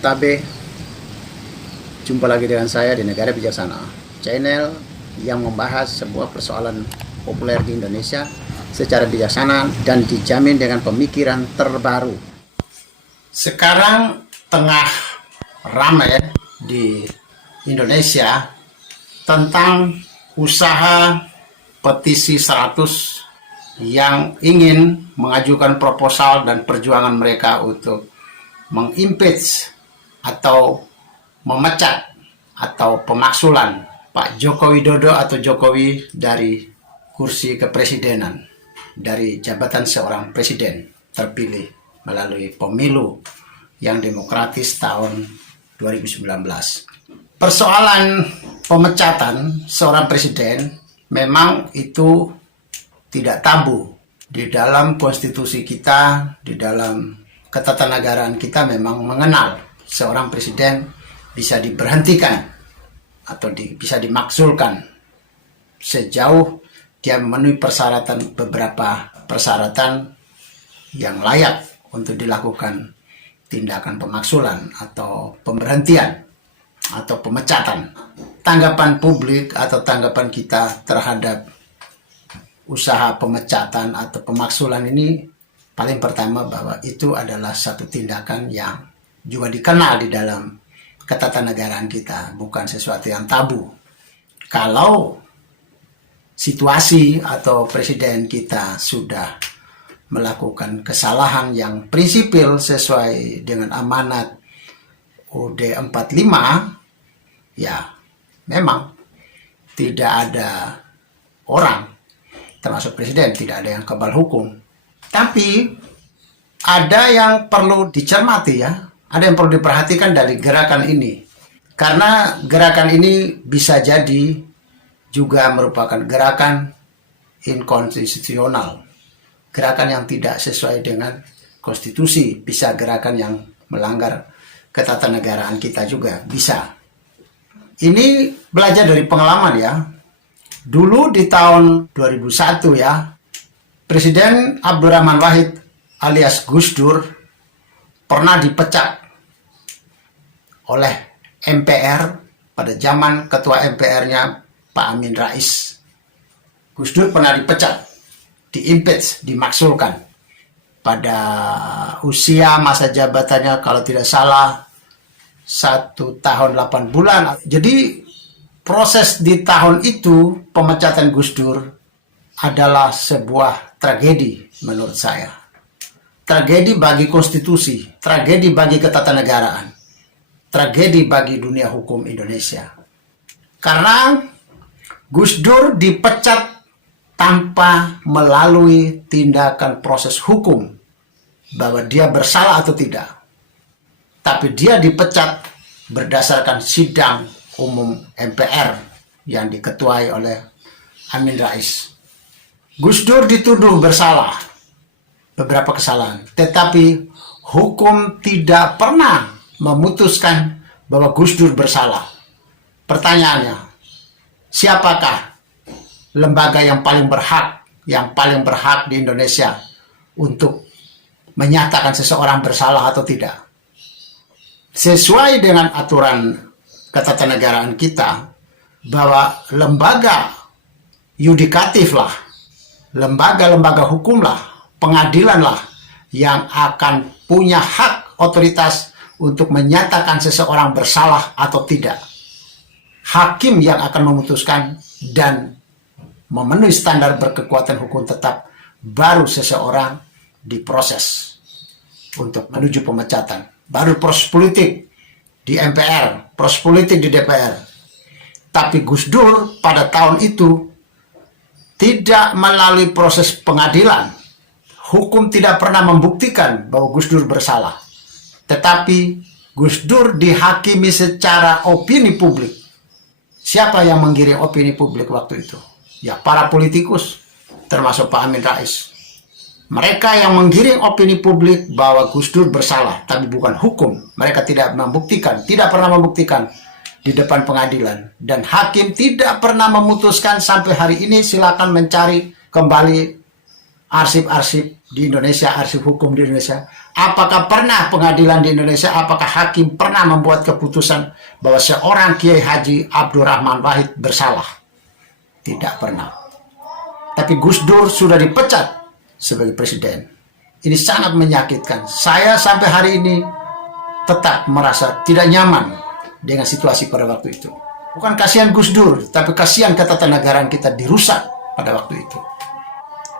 Tabe, jumpa lagi dengan saya di Negara Bijaksana, channel yang membahas sebuah persoalan populer di Indonesia secara bijaksana dan dijamin dengan pemikiran terbaru. Sekarang tengah ramai di Indonesia tentang usaha petisi 100 yang ingin mengajukan proposal dan perjuangan mereka untuk mengimpeach atau memecat atau pemaksulan Pak Joko Widodo atau Jokowi dari kursi kepresidenan, dari jabatan seorang presiden terpilih melalui pemilu yang demokratis tahun 2019. Persoalan pemecatan seorang presiden memang itu tidak tabu. Di dalam konstitusi kita, di dalam ketatanegaraan kita memang mengenal seorang presiden bisa diberhentikan atau bisa dimaksulkan sejauh dia memenuhi beberapa persyaratan yang layak untuk dilakukan tindakan pemaksulan atau pemberhentian atau pemecatan. Tanggapan publik atau tanggapan kita terhadap usaha pemecatan atau pemaksulan ini paling pertama bahwa itu adalah satu tindakan yang juga dikenal di dalam ketatanegaraan kita, bukan sesuatu yang tabu. Kalau situasi atau presiden kita sudah melakukan kesalahan yang prinsipil sesuai dengan amanat UUD 45, ya memang tidak ada orang, termasuk presiden, tidak ada yang kebal hukum. Tapi ada yang perlu dicermati ya, ada yang perlu diperhatikan dari gerakan ini. Karena gerakan ini bisa jadi juga merupakan gerakan inkonstitusional. Gerakan yang tidak sesuai dengan konstitusi, bisa gerakan yang melanggar ketatanegaraan kita juga, bisa. Ini belajar dari pengalaman ya. Dulu di tahun 2001 ya, Presiden Abdurrahman Wahid alias Gus Dur pernah dipecat oleh MPR pada zaman ketua MPR-nya Pak Amin Rais. Gus Dur pernah dipecat, diimpeach, dimaksulkan pada usia masa jabatannya kalau tidak salah 1 tahun 8 bulan. Jadi proses di tahun itu pemecatan Gus Dur adalah sebuah tragedi menurut saya. Tragedi bagi konstitusi, tragedi bagi ketatanegaraan, tragedi bagi dunia hukum Indonesia. Karena Gus Dur dipecat tanpa melalui tindakan proses hukum bahwa dia bersalah atau tidak. Tapi dia dipecat berdasarkan sidang umum MPR yang diketuai oleh Amin Rais. Gus Dur dituduh bersalah, beberapa kesalahan, tetapi hukum tidak pernah memutuskan bahwa Gus Dur bersalah. Pertanyaannya, siapakah lembaga yang paling berhak di Indonesia untuk menyatakan seseorang bersalah atau tidak? Sesuai dengan aturan ketatanegaraan kita, bahwa lembaga yudikatif lah, lembaga-lembaga hukum lah, pengadilan lah yang akan punya hak otoritas untuk menyatakan seseorang bersalah atau tidak. Hakim yang akan memutuskan dan memenuhi standar berkekuatan hukum tetap, baru seseorang diproses untuk menuju pemecatan. Baru proses politik di MPR, proses politik di DPR. Tapi Gus Dur pada tahun itu tidak melalui proses pengadilan. Hukum tidak pernah membuktikan bahwa Gus Dur bersalah. Tetapi Gus Dur dihakimi secara opini publik. Siapa yang menggiring opini publik waktu itu? Ya para politikus, termasuk Pak Amin Rais. Mereka yang menggiring opini publik bahwa Gus Dur bersalah, tapi bukan hukum. Mereka tidak membuktikan, tidak pernah membuktikan di depan pengadilan. Dan hakim tidak pernah memutuskan sampai hari ini. Silakan mencari kembali arsip-arsip di Indonesia, arsip hukum di Indonesia. Apakah pernah pengadilan di Indonesia, apakah hakim pernah membuat keputusan bahwa seorang Kiai Haji Abdurrahman Wahid bersalah? Tidak pernah. Tapi Gus Dur sudah dipecat sebagai presiden. Ini sangat menyakitkan. Saya sampai hari ini tetap merasa tidak nyaman dengan situasi pada waktu itu. Bukan kasihan Gus Dur, tapi kasihan ketatanegaraan kita dirusak pada waktu itu.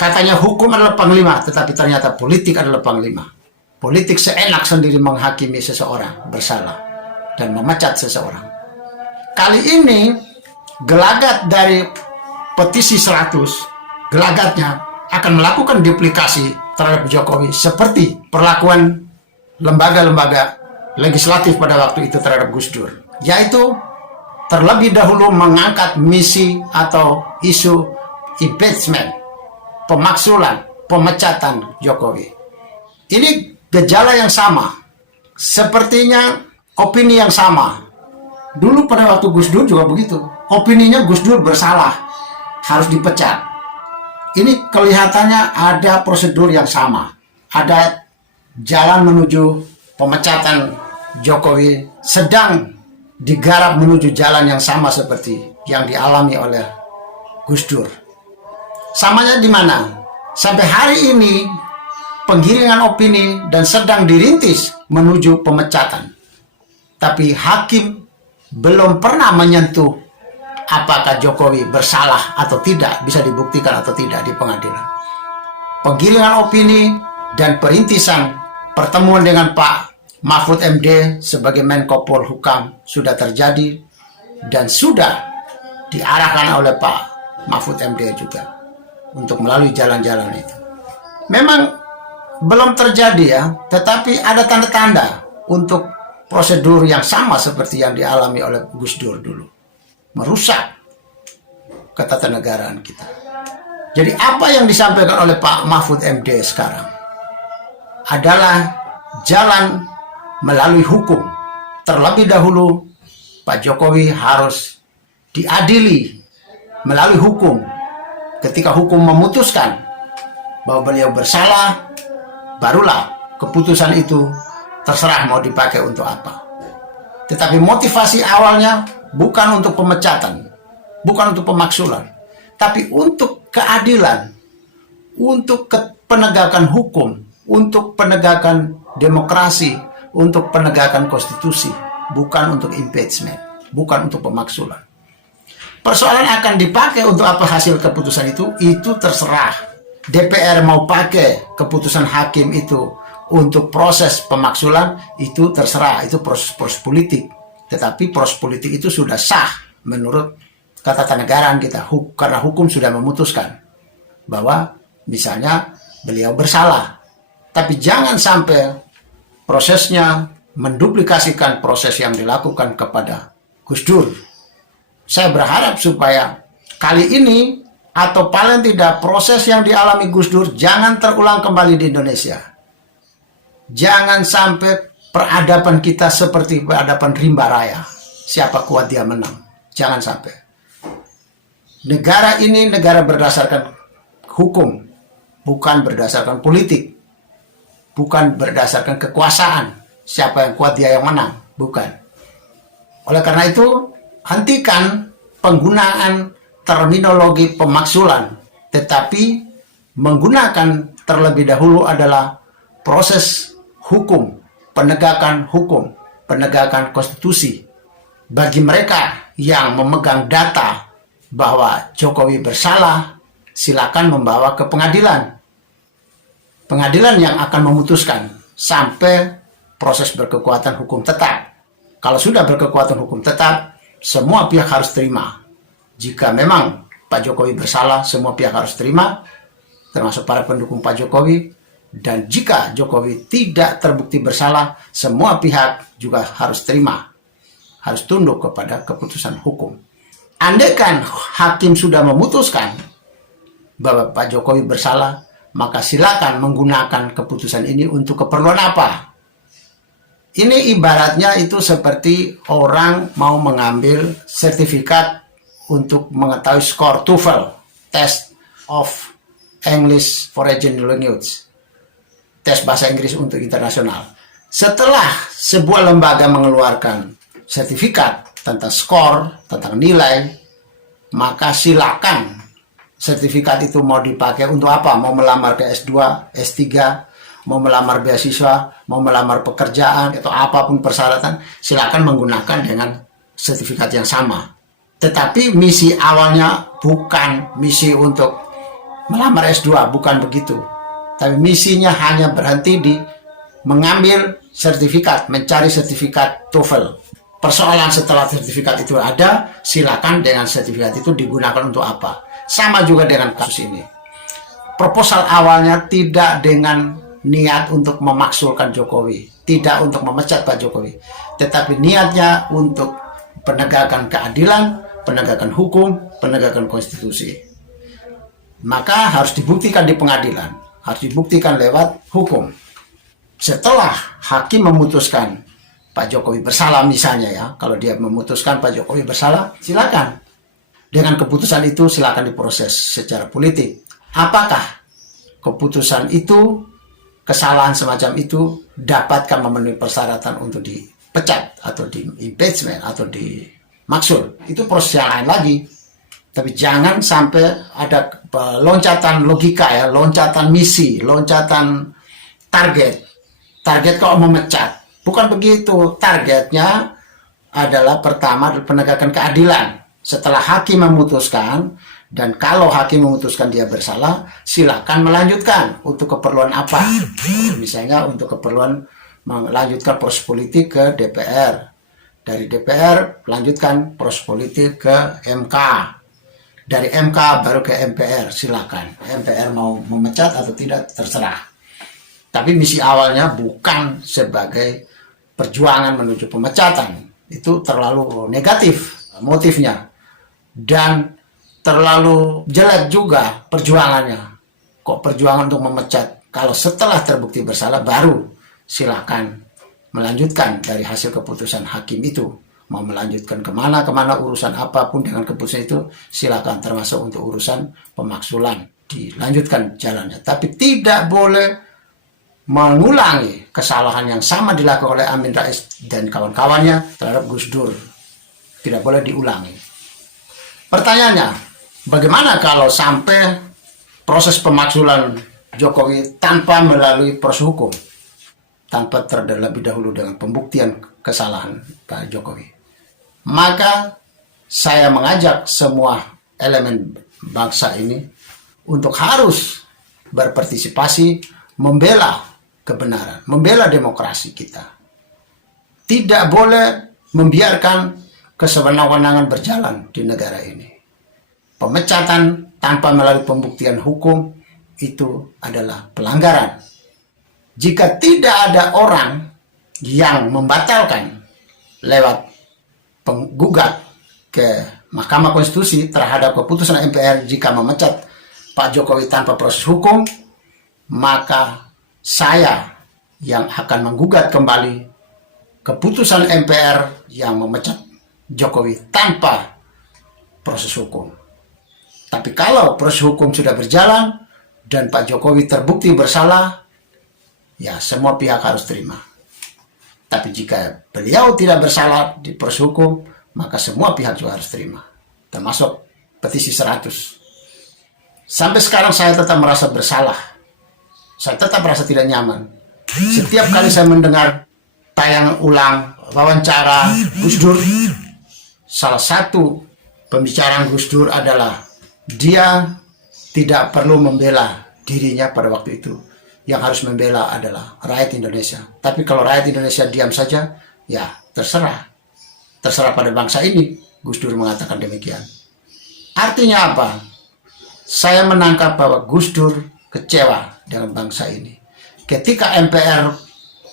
Katanya hukum adalah panglima, tetapi ternyata politik adalah panglima. Politik seenak sendiri menghakimi seseorang bersalah dan memecat seseorang. Kali ini gelagat dari petisi 100, gelagatnya akan melakukan duplikasi terhadap Jokowi seperti perlakuan lembaga-lembaga legislatif pada waktu itu terhadap Gus Dur, yaitu terlebih dahulu mengangkat misi atau isu impeachment, pemaksulan, pemecatan Jokowi. Ini gejala yang sama, sepertinya opini yang sama. Dulu pada waktu Gus Dur juga begitu, opininya Gus Dur bersalah, harus dipecat. Ini kelihatannya ada prosedur yang sama, ada jalan menuju pemecatan Jokowi sedang digarap menuju jalan yang sama seperti yang dialami oleh Gus Dur. Samanya di mana? Sampai hari ini penggiringan opini dan sedang dirintis menuju pemecatan. Tapi hakim belum pernah menyentuh apakah Jokowi bersalah atau tidak, bisa dibuktikan atau tidak di pengadilan. Penggiringan opini dan perintisan pertemuan dengan Pak Mahfud MD sebagai Menko Polhukam sudah terjadi dan sudah diarahkan oleh Pak Mahfud MD juga untuk melalui jalan-jalan itu. Memang belum terjadi ya, tetapi ada tanda-tanda untuk prosedur yang sama seperti yang dialami oleh Gus Dur dulu. Merusak ketatanegaraan kita. Jadi apa yang disampaikan oleh Pak Mahfud MD sekarang adalah jalan melalui hukum. Terlebih dahulu Pak Jokowi harus diadili melalui hukum. Ketika hukum memutuskan bahwa beliau bersalah, barulah keputusan itu terserah mau dipakai untuk apa. Tetapi motivasi awalnya bukan untuk pemecatan, bukan untuk pemaksulan, tapi untuk keadilan, untuk penegakan hukum, untuk penegakan demokrasi, untuk penegakan konstitusi, bukan untuk impeachment, bukan untuk pemaksulan. Persoalan akan dipakai untuk apa hasil keputusan itu terserah. DPR mau pakai keputusan hakim itu untuk proses pemaksulan, itu terserah, itu proses politik. Tetapi proses politik itu sudah sah menurut ketatanegaraan kita, karena hukum sudah memutuskan bahwa misalnya beliau bersalah. Tapi jangan sampai prosesnya menduplikasikan proses yang dilakukan kepada Gus Dur. Saya berharap supaya kali ini atau paling tidak proses yang dialami Gus Dur jangan terulang kembali di Indonesia. Jangan sampai peradaban kita seperti peradaban rimba raya. Siapa kuat dia menang. Jangan sampai. Negara ini negara berdasarkan hukum, bukan berdasarkan politik. Bukan berdasarkan kekuasaan. Siapa yang kuat dia yang menang. Bukan. Oleh karena itu, hentikan penggunaan terminologi pemaksulan, tetapi menggunakan terlebih dahulu adalah proses hukum, penegakan konstitusi. Bagi mereka yang memegang data bahwa Jokowi bersalah, silakan membawa ke pengadilan. Pengadilan yang akan memutuskan sampai proses berkekuatan hukum tetap. Kalau sudah berkekuatan hukum tetap, semua pihak harus terima. Jika memang Pak Jokowi bersalah, semua pihak harus terima, termasuk para pendukung Pak Jokowi. Dan jika Jokowi tidak terbukti bersalah, semua pihak juga harus terima, harus tunduk kepada keputusan hukum. Andaikan hakim sudah memutuskan bahwa Pak Jokowi bersalah, maka silakan menggunakan keputusan ini untuk keperluan apa? Ini ibaratnya itu seperti orang mau mengambil sertifikat untuk mengetahui skor TOEFL, Test of English Foreign Language. tes bahasa Inggris untuk internasional. Setelah sebuah lembaga mengeluarkan sertifikat tentang skor, tentang nilai, maka silakan sertifikat itu mau dipakai untuk apa? Mau melamar ke S2, S3, mau melamar beasiswa, mau melamar pekerjaan, atau apapun persyaratan, silakan menggunakan dengan sertifikat yang sama. Tetapi misi awalnya bukan misi untuk melamar S2, bukan begitu. Tapi misinya hanya berhenti di mengambil sertifikat, mencari sertifikat TOEFL. Persoalan setelah sertifikat itu ada, silakan dengan sertifikat itu digunakan untuk apa. Sama juga dengan kasus ini. Proposal awalnya tidak dengan niat untuk memaksulkan Jokowi, tidak untuk memecat Pak Jokowi, tetapi niatnya untuk penegakan keadilan, penegakan hukum, penegakan konstitusi. Maka harus dibuktikan di pengadilan, harus dibuktikan lewat hukum. Setelah hakim memutuskan Pak Jokowi bersalah misalnya ya, kalau dia memutuskan Pak Jokowi bersalah, silakan. Dengan keputusan itu silakan diproses secara politik. Apakah keputusan itu, kesalahan semacam itu dapatkah memenuhi persyaratan untuk dipecat atau di impeachment atau dimaksul? Itu proses yang lain lagi. Tapi jangan sampai ada loncatan logika ya, loncatan misi, loncatan target. Target kalau memecat. Bukan begitu. Targetnya adalah pertama penegakan keadilan. Setelah hakim memutuskan, dan kalau hakim memutuskan dia bersalah, silakan melanjutkan. Untuk keperluan apa? Misalnya untuk keperluan melanjutkan proses politik ke DPR. Dari DPR, lanjutkan proses politik ke MK. Dari MK baru ke MPR, silakan. MPR mau memecat atau tidak, terserah. Tapi misi awalnya bukan sebagai perjuangan menuju pemecatan. Itu terlalu negatif motifnya. Dan terlalu jelek juga perjuangannya. Kok perjuangan untuk memecat? Kalau setelah terbukti bersalah baru silakan melanjutkan dari hasil keputusan hakim itu. Mau melanjutkan kemana urusan apapun dengan keputusan itu silakan, termasuk untuk urusan pemaksulan. Dilanjutkan jalannya. Tapi tidak boleh mengulangi kesalahan yang sama dilakukan oleh Amin Rais dan kawan-kawannya terhadap Gus Dur. Tidak boleh diulangi. Pertanyaannya, bagaimana kalau sampai proses pemaksulan Jokowi tanpa melalui proses hukum, tanpa terlebih dahulu dengan pembuktian kesalahan Pak Jokowi? Maka saya mengajak semua elemen bangsa ini untuk harus berpartisipasi membela kebenaran, membela demokrasi kita. Tidak boleh membiarkan kesewenang-wenangan berjalan di negara ini. Pemecatan tanpa melalui pembuktian hukum itu adalah pelanggaran. Jika tidak ada orang yang membatalkan lewat penggugat ke Mahkamah Konstitusi terhadap keputusan MPR jika memecat Pak Jokowi tanpa proses hukum, maka saya yang akan menggugat kembali keputusan MPR yang memecat Jokowi tanpa proses hukum. Tapi kalau proses hukum sudah berjalan dan Pak Jokowi terbukti bersalah, ya semua pihak harus terima. Tapi jika beliau tidak bersalah di proses hukum, maka semua pihak juga harus terima. Termasuk petisi 100. Sampai sekarang saya tetap merasa bersalah. Saya tetap merasa tidak nyaman. Setiap kali saya mendengar tayangan ulang wawancara Gus Dur, salah satu pembicaraan Gus Dur adalah dia tidak perlu membela dirinya pada waktu itu. Yang harus membela adalah rakyat Indonesia. Tapi kalau rakyat Indonesia diam saja, ya terserah. Terserah pada bangsa ini. Gus Dur mengatakan demikian. Artinya apa? Saya menangkap bahwa Gus Dur kecewa dengan bangsa ini. Ketika MPR,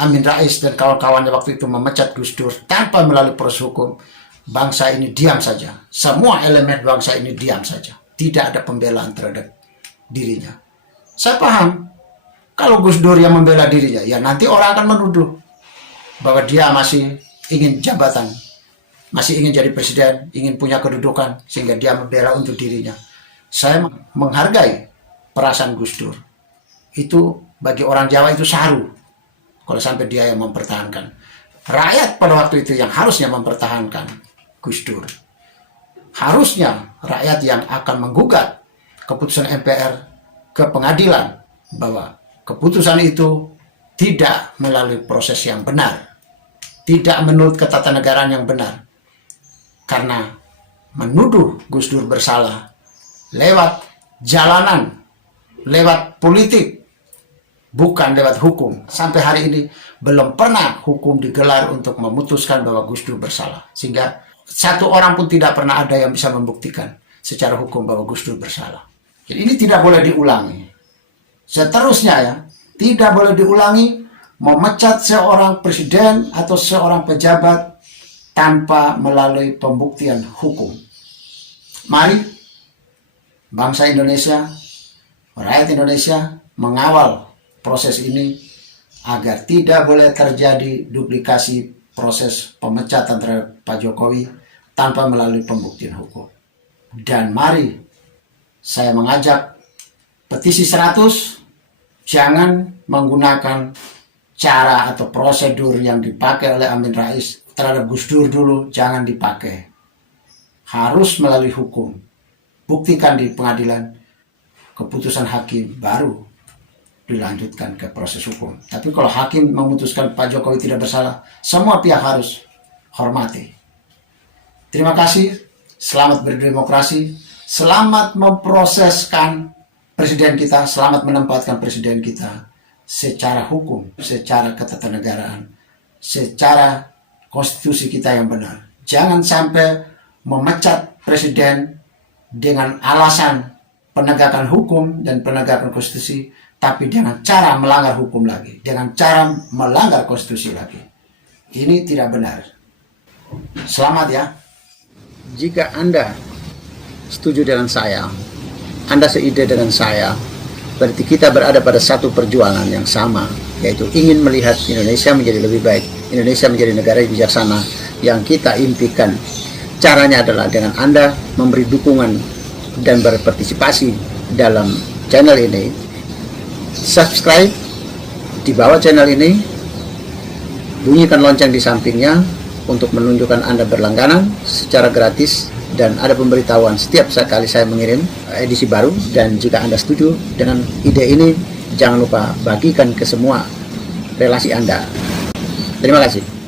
Amin Rais dan kawan-kawannya waktu itu memecat Gus Dur tanpa melalui proses hukum, bangsa ini diam saja. Semua elemen bangsa ini diam saja. Tidak ada pembelaan terhadap dirinya. Saya paham. Kalau Gus Dur yang membela dirinya, ya nanti orang akan menuduh bahwa dia masih ingin jabatan, masih ingin jadi presiden, ingin punya kedudukan, sehingga dia membela untuk dirinya. Saya menghargai perasaan Gus Dur. itu bagi orang Jawa itu saru. Kalau sampai dia yang mempertahankan. Rakyat pada waktu itu yang harusnya mempertahankan Gus Dur. Harusnya rakyat yang akan menggugat keputusan MPR ke pengadilan bahwa keputusan itu tidak melalui proses yang benar, tidak menurut ketatanegaraan yang benar, karena menuduh Gus Dur bersalah lewat jalanan, lewat politik, bukan lewat hukum. Sampai hari ini belum pernah hukum digelar untuk memutuskan bahwa Gus Dur bersalah, sehingga satu orang pun tidak pernah ada yang bisa membuktikan secara hukum bahwa Gus Dur bersalah. Jadi ini tidak boleh diulangi. Seterusnya ya, tidak boleh diulangi memecat seorang presiden atau seorang pejabat tanpa melalui pembuktian hukum. Mari bangsa Indonesia, rakyat Indonesia mengawal proses ini agar tidak boleh terjadi duplikasi proses pemecatan terhadap Pak Jokowi tanpa melalui pembuktian hukum. Dan mari saya mengajak petisi 100, jangan menggunakan cara atau prosedur yang dipakai oleh Amin Rais terhadap Gus Dur dulu, jangan dipakai. Harus melalui hukum. Buktikan di pengadilan, keputusan hakim baru dilanjutkan ke proses hukum. Tapi kalau hakim memutuskan Pak Jokowi tidak bersalah, semua pihak harus hormati. Terima kasih, selamat berdemokrasi, selamat memproseskan presiden kita, selamat menempatkan presiden kita secara hukum, secara ketatanegaraan, secara konstitusi kita yang benar. Jangan sampai memecat presiden dengan alasan penegakan hukum dan penegakan konstitusi, tapi dengan cara melanggar hukum lagi, dengan cara melanggar konstitusi lagi. Ini tidak benar. Selamat ya. Jika Anda setuju dengan saya, Anda seide dengan saya, berarti kita berada pada satu perjuangan yang sama, yaitu ingin melihat Indonesia menjadi lebih baik, Indonesia menjadi negara yang bijaksana yang kita impikan. Caranya adalah dengan Anda memberi dukungan dan berpartisipasi dalam channel ini. Subscribe di bawah channel ini, bunyikan lonceng di sampingnya untuk menunjukkan Anda berlangganan secara gratis, dan ada pemberitahuan setiap kali saya mengirim edisi baru. Dan jika Anda setuju dengan ide ini, jangan lupa bagikan ke semua relasi Anda. Terima kasih.